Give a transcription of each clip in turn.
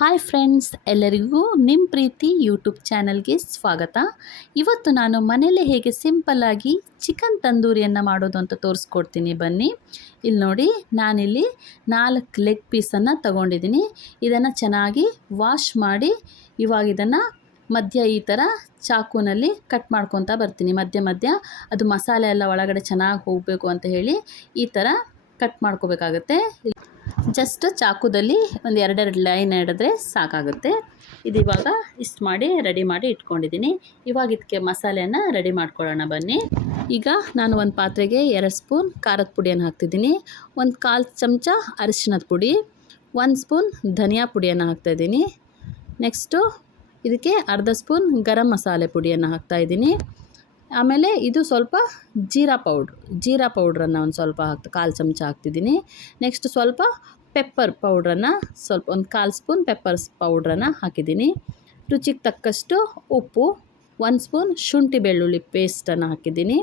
Hi friends, ಎಲ್ಲರಿಗೂ ನಿಮ್ಮ ಪ್ರೀತಿ YouTube ಚಾನಲ್ಗೆ ಸ್ವಾಗತ. ಇವತ್ತು ನಾನು ಮನೇಲಿ ಹೇಗೆ ಸಿಂಪಲ್ಲಾಗಿ ಚಿಕನ್ ತಂದೂರಿಯನ್ನು ಮಾಡೋದು ಅಂತ ತೋರಿಸ್ಕೊಡ್ತೀನಿ ಬನ್ನಿ. ಇಲ್ಲಿ ನೋಡಿ, ನಾನಿಲ್ಲಿ 4 ಲೆಗ್ ಪೀಸನ್ನು ತಗೊಂಡಿದ್ದೀನಿ. ಇದನ್ನು ಚೆನ್ನಾಗಿ ವಾಶ್ ಮಾಡಿ ಇವಾಗ ಇದನ್ನು ಮಧ್ಯ ಈ ಥರ ಚಾಕುನಲ್ಲಿ ಕಟ್ ಮಾಡ್ಕೊತಾ ಬರ್ತೀನಿ. ಮಧ್ಯ ಮಧ್ಯ ಅದು ಮಸಾಲೆ ಎಲ್ಲ ಒಳಗಡೆ ಚೆನ್ನಾಗಿ ಹೋಗಬೇಕು ಅಂತ ಹೇಳಿ ಈ ಥರ ಕಟ್ ಮಾಡ್ಕೋಬೇಕಾಗತ್ತೆ. ಜಸ್ಟ್ ಚಾಕುದಲ್ಲಿ ಒಂದು 2 ಲೈನ್ ಹಿಡಿದ್ರೆ ಸಾಕಾಗುತ್ತೆ. ಇದು ಇವಾಗ ಇಷ್ಟು ಮಾಡಿ ರೆಡಿ ಮಾಡಿ ಇಟ್ಕೊಂಡಿದ್ದೀನಿ. ಇವಾಗ ಇದಕ್ಕೆ ಮಸಾಲೆಯನ್ನು ರೆಡಿ ಮಾಡ್ಕೊಳ್ಳೋಣ ಬನ್ನಿ. ಈಗ ನಾನು ಒಂದು ಪಾತ್ರೆಗೆ 2 ಸ್ಪೂನ್ ಖಾರದ ಪುಡಿಯನ್ನು ಹಾಕ್ತಿದ್ದೀನಿ, 1/4 ಚಮಚ ಅರಿಶಿಣದ ಪುಡಿ, 1 ಸ್ಪೂನ್ ಧನಿಯಾ ಪುಡಿಯನ್ನು ಹಾಕ್ತಾಯಿದ್ದೀನಿ. ನೆಕ್ಸ್ಟು ಇದಕ್ಕೆ ಅರ್ಧ ಸ್ಪೂನ್ ಗರಂ ಮಸಾಲೆ ಪುಡಿಯನ್ನು ಹಾಕ್ತಾಯಿದ್ದೀನಿ. ಆಮೇಲೆ ಇದು ಸ್ವಲ್ಪ ಜೀರಾ ಪೌಡ್ರನ್ನು ಒಂದು ಸ್ವಲ್ಪ 1/4 ಚಮಚ ಹಾಕ್ತಿದ್ದೀನಿ. ನೆಕ್ಸ್ಟ್ ಸ್ವಲ್ಪ ಪೆಪ್ಪರ್ ಪೌಡ್ರನ್ನು ಸ್ವಲ್ಪ 1/4 ಸ್ಪೂನ್ ಪೆಪ್ಪರ್ಸ್ ಪೌಡ್ರನ್ನು ಹಾಕಿದ್ದೀನಿ. ರುಚಿಗೆ ತಕ್ಕಷ್ಟು ಉಪ್ಪು, 1 ಸ್ಪೂನ್ ಶುಂಠಿ ಬೆಳ್ಳುಳ್ಳಿ ಪೇಸ್ಟನ್ನು ಹಾಕಿದ್ದೀನಿ.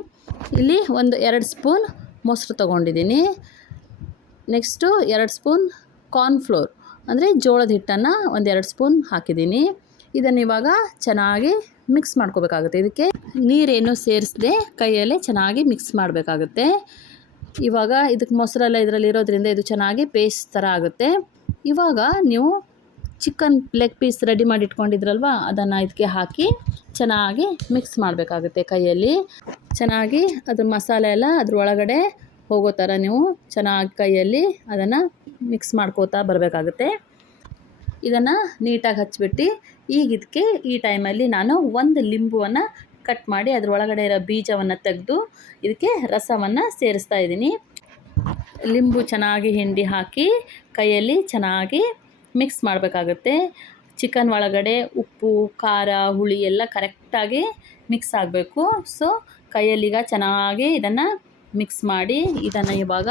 ಇಲ್ಲಿ 2 ಸ್ಪೂನ್ ಮೊಸರು ತೊಗೊಂಡಿದ್ದೀನಿ. ನೆಕ್ಸ್ಟು 2 ಸ್ಪೂನ್ ಕಾರ್ನ್ಫ್ಲೋರ್ ಅಂದರೆ ಜೋಳದ ಹಿಟ್ಟನ್ನು 2 ಸ್ಪೂನ್ ಹಾಕಿದ್ದೀನಿ. ಇದನ್ನು ಇವಾಗ ಚೆನ್ನಾಗಿ ಮಿಕ್ಸ್ ಮಾಡ್ಕೋಬೇಕಾಗುತ್ತೆ. ಇದಕ್ಕೆ ನೀರೇನು ಸೇರಿಸದೆ ಕೈಯಲ್ಲೇ ಚೆನ್ನಾಗಿ ಮಿಕ್ಸ್ ಮಾಡಬೇಕಾಗುತ್ತೆ. ಇವಾಗ ಇದಕ್ಕೆ ಮೊಸರೆಲ್ಲ ಇದರಲ್ಲಿ ಇರೋದ್ರಿಂದ ಇದು ಚೆನ್ನಾಗಿ ಪೇಸ್ಟ್ ಥರ ಆಗುತ್ತೆ. ಇವಾಗ ನೀವು ಚಿಕನ್ ಲೆಗ್ ಪೀಸ್ ರೆಡಿ ಮಾಡಿ ಇಟ್ಕೊಂಡಿದ್ರಲ್ವ, ಅದನ್ನು ಇದಕ್ಕೆ ಹಾಕಿ ಚೆನ್ನಾಗಿ ಮಿಕ್ಸ್ ಮಾಡಬೇಕಾಗುತ್ತೆ. ಕೈಯಲ್ಲಿ ಚೆನ್ನಾಗಿ ಅದ್ರ ಮಸಾಲೆ ಎಲ್ಲ ಅದ್ರ ಒಳಗಡೆ ಹೋಗೋ ಥರ ನೀವು ಚೆನ್ನಾಗಿ ಕೈಯಲ್ಲಿ ಅದನ್ನು ಮಿಕ್ಸ್ ಮಾಡ್ಕೋತಾ ಬರಬೇಕಾಗುತ್ತೆ. ಇದನ್ನು ನೀಟಾಗಿ ಹಚ್ಬಿಟ್ಟು ಈಗ ಇದಕ್ಕೆ ಈ ಟೈಮಲ್ಲಿ ನಾನು 1 ಲಿಂಬುವನ್ನು ಕಟ್ ಮಾಡಿ ಅದ್ರ ಒಳಗಡೆ ಇರೋ ಬೀಜವನ್ನು ತೆಗೆದು ಇದಕ್ಕೆ ರಸವನ್ನು ಸೇರಿಸ್ತಾ ಇದ್ದೀನಿ. ಲಿಂಬು ಚೆನ್ನಾಗಿ ಹಿಂಡಿ ಹಾಕಿ ಕೈಯಲ್ಲಿ ಚೆನ್ನಾಗಿ ಮಿಕ್ಸ್ ಮಾಡಬೇಕಾಗುತ್ತೆ. ಚಿಕನ್ ಒಳಗಡೆ ಉಪ್ಪು, ಖಾರ, ಹುಳಿ ಎಲ್ಲ ಕರೆಕ್ಟಾಗಿ ಮಿಕ್ಸ್ ಆಗಬೇಕು. ಸೊ ಕೈಯಲ್ಲೀಗ ಚೆನ್ನಾಗಿ ಇದನ್ನು ಮಿಕ್ಸ್ ಮಾಡಿ ಇದನ್ನು ಇವಾಗ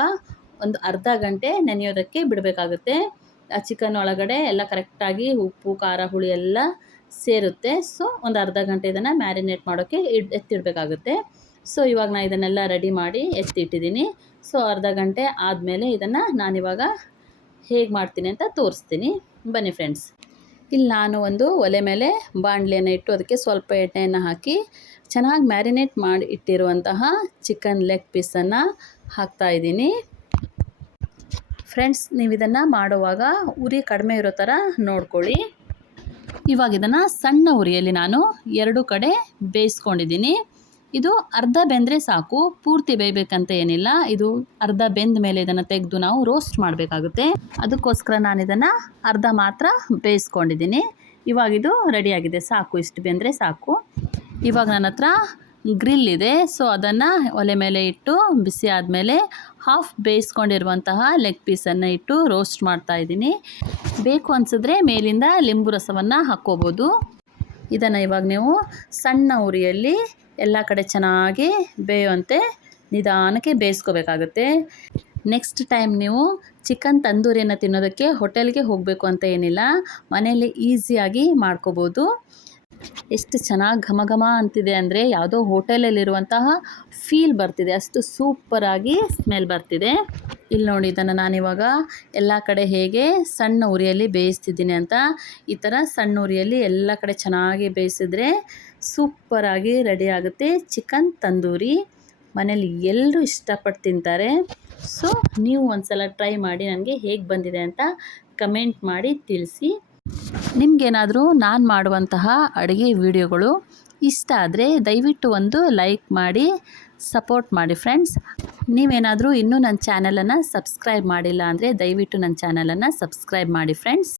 ಒಂದು ಅರ್ಧ ಗಂಟೆ ನೆನೆಯೋದಕ್ಕೆ ಬಿಡಬೇಕಾಗುತ್ತೆ. ಆ ಚಿಕನ್ ಒಳಗಡೆ ಎಲ್ಲ ಕರೆಕ್ಟಾಗಿ ಉಪ್ಪು, ಖಾರ, ಹುಳಿ ಎಲ್ಲ ಸೇರುತ್ತೆ. ಸೊ ಒಂದು ಅರ್ಧ ಗಂಟೆ ಇದನ್ನು ಮ್ಯಾರಿನೇಟ್ ಮಾಡೋಕ್ಕೆ ಎತ್ತಿಡಬೇಕಾಗುತ್ತೆ. ಸೊ ಇವಾಗ ನಾನು ಇದನ್ನೆಲ್ಲ ರೆಡಿ ಮಾಡಿ ಎತ್ತಿಟ್ಟಿದ್ದೀನಿ. ಸೊ ಅರ್ಧ ಗಂಟೆ ಆದಮೇಲೆ ಇದನ್ನು ನಾನಿವಾಗ ಹೇಗೆ ಮಾಡ್ತೀನಿ ಅಂತ ತೋರಿಸ್ತೀನಿ ಬನ್ನಿ ಫ್ರೆಂಡ್ಸ್. ಇಲ್ಲಿ ನಾನು ಒಂದು ಒಲೆ ಮೇಲೆ ಬಾಣಲೆಯನ್ನು ಇಟ್ಟು ಅದಕ್ಕೆ ಸ್ವಲ್ಪ ಎಣ್ಣೆಯನ್ನು ಹಾಕಿ ಚೆನ್ನಾಗಿ ಮ್ಯಾರಿನೇಟ್ ಮಾಡಿ ಇಟ್ಟಿರುವಂತಹ ಚಿಕನ್ ಲೆಗ್ ಪೀಸನ್ನು ಹಾಕ್ತಾಯಿದ್ದೀನಿ. ಫ್ರೆಂಡ್ಸ್, ನೀವು ಇದನ್ನು ಮಾಡುವಾಗ ಉರಿ ಕಡಿಮೆ ಇರೋ ಥರ ನೋಡ್ಕೊಳ್ಳಿ. ಇವಾಗ ಇದನ್ನು ಸಣ್ಣ ಉರಿಯಲ್ಲಿ ನಾನು 2 ಕಡೆ ಬೇಯಿಸ್ಕೊಂಡಿದ್ದೀನಿ. ಇದು ಅರ್ಧ ಬೆಂದರೆ ಸಾಕು, ಪೂರ್ತಿ ಬೇಯಬೇಕಂತ ಏನಿಲ್ಲ. ಇದು ಅರ್ಧ ಬೆಂದ ಮೇಲೆ ಇದನ್ನು ತೆಗೆದು ನಾವು ರೋಸ್ಟ್ ಮಾಡಬೇಕಾಗುತ್ತೆ. ಅದಕ್ಕೋಸ್ಕರ ನಾನು ಇದನ್ನು ಅರ್ಧ ಮಾತ್ರ ಬೇಯಿಸ್ಕೊಂಡಿದ್ದೀನಿ. ಇವಾಗಿದು ರೆಡಿಯಾಗಿದೆ, ಸಾಕು, ಇಷ್ಟು ಬೆಂದರೆ ಸಾಕು. ಇವಾಗ ನನ್ನ ಹತ್ರ ಗ್ರಿಲ್ ಇದೆ. ಸೊ ಅದನ್ನು ಒಲೆ ಮೇಲೆ ಇಟ್ಟು ಬಿಸಿ ಆದಮೇಲೆ ಹಾಫ್ ಬೇಯಿಸ್ಕೊಂಡಿರುವಂತಹ ಲೆಗ್ ಪೀಸನ್ನು ಇಟ್ಟು ರೋಸ್ಟ್ ಮಾಡ್ತಾಯಿದ್ದೀನಿ. ಬೇಕು ಅನಿಸಿದ್ರೆ ಮೇಲಿಂದ ಲಿಂಬು ರಸವನ್ನು ಹಾಕ್ಕೋಬೋದು. ಇದನ್ನು ಇವಾಗ ನೀವು ಸಣ್ಣ ಉರಿಯಲ್ಲಿ ಎಲ್ಲ ಕಡೆ ಚೆನ್ನಾಗಿ ಬೇಯುವಂತೆ ನಿಧಾನಕ್ಕೆ ಬೇಯಿಸ್ಕೋಬೇಕಾಗುತ್ತೆ. ನೆಕ್ಸ್ಟ್ ಟೈಮ್ ನೀವು ಚಿಕನ್ ತಂದೂರಿಯನ್ನು ತಿನ್ನೋದಕ್ಕೆ ಹೋಟೆಲ್ಗೆ ಹೋಗಬೇಕು ಅಂತ ಏನಿಲ್ಲ, ಮನೆಯಲ್ಲೇ ಈಸಿಯಾಗಿ ಮಾಡ್ಕೋಬೋದು. ಎಷ್ಟು ಚೆನ್ನಾಗಿ ಘಮ ಘಮ ಅಂತಿದೆ ಅಂದರೆ ಯಾವುದೋ ಹೋಟೆಲಲ್ಲಿರುವಂತಹ ಫೀಲ್ ಬರ್ತಿದೆ, ಅಷ್ಟು ಸೂಪರಾಗಿ ಸ್ಮೆಲ್ ಬರ್ತಿದೆ. ಇಲ್ಲಿ ನೋಡಿ, ಇದನ್ನು ನಾನಿವಾಗ ಎಲ್ಲ ಕಡೆ ಹೇಗೆ ಸಣ್ಣ ಉರಿಯಲ್ಲಿ ಬೇಯಿಸ್ತಿದ್ದೀನಿ ಅಂತ. ಈ ಥರ ಸಣ್ಣ ಉರಿಯಲ್ಲಿ ಎಲ್ಲ ಕಡೆ ಚೆನ್ನಾಗಿ ಬೇಯಿಸಿದ್ರೆ ಸೂಪರಾಗಿ ರೆಡಿ ಆಗುತ್ತೆ ಚಿಕನ್ ತಂದೂರಿ. ಮನೇಲಿ ಎಲ್ಲರೂ ಇಷ್ಟಪಟ್ಟು ತಿಂತಾರೆ. ಸೊ ನೀವು ಒಂದ್ಸಲ ಟ್ರೈ ಮಾಡಿ ನನಗೆ ಹೇಗೆ ಬಂದಿದೆ ಅಂತ ಕಮೆಂಟ್ ಮಾಡಿ ತಿಳಿಸಿ. ನಿಮಗೇನಾದರೂ ನಾನು ಮಾಡುವಂತಹ ಅಡುಗೆ ವಿಡಿಯೋಗಳು ಇಷ್ಟ ಆದರೆ ದಯವಿಟ್ಟು ಒಂದು ಲೈಕ್ ಮಾಡಿ ಸಪೋರ್ಟ್ ಮಾಡಿ ಫ್ರೆಂಡ್ಸ್. ನೀವೇನಾದರೂ ಇನ್ನೂ ನನ್ನ ಚಾನಲನ್ನು ಸಬ್ಸ್ಕ್ರೈಬ್ ಮಾಡಿಲ್ಲ ಅಂದರೆ ದಯವಿಟ್ಟು ನನ್ನ ಚಾನಲನ್ನು ಸಬ್ಸ್ಕ್ರೈಬ್ ಮಾಡಿ ಫ್ರೆಂಡ್ಸ್.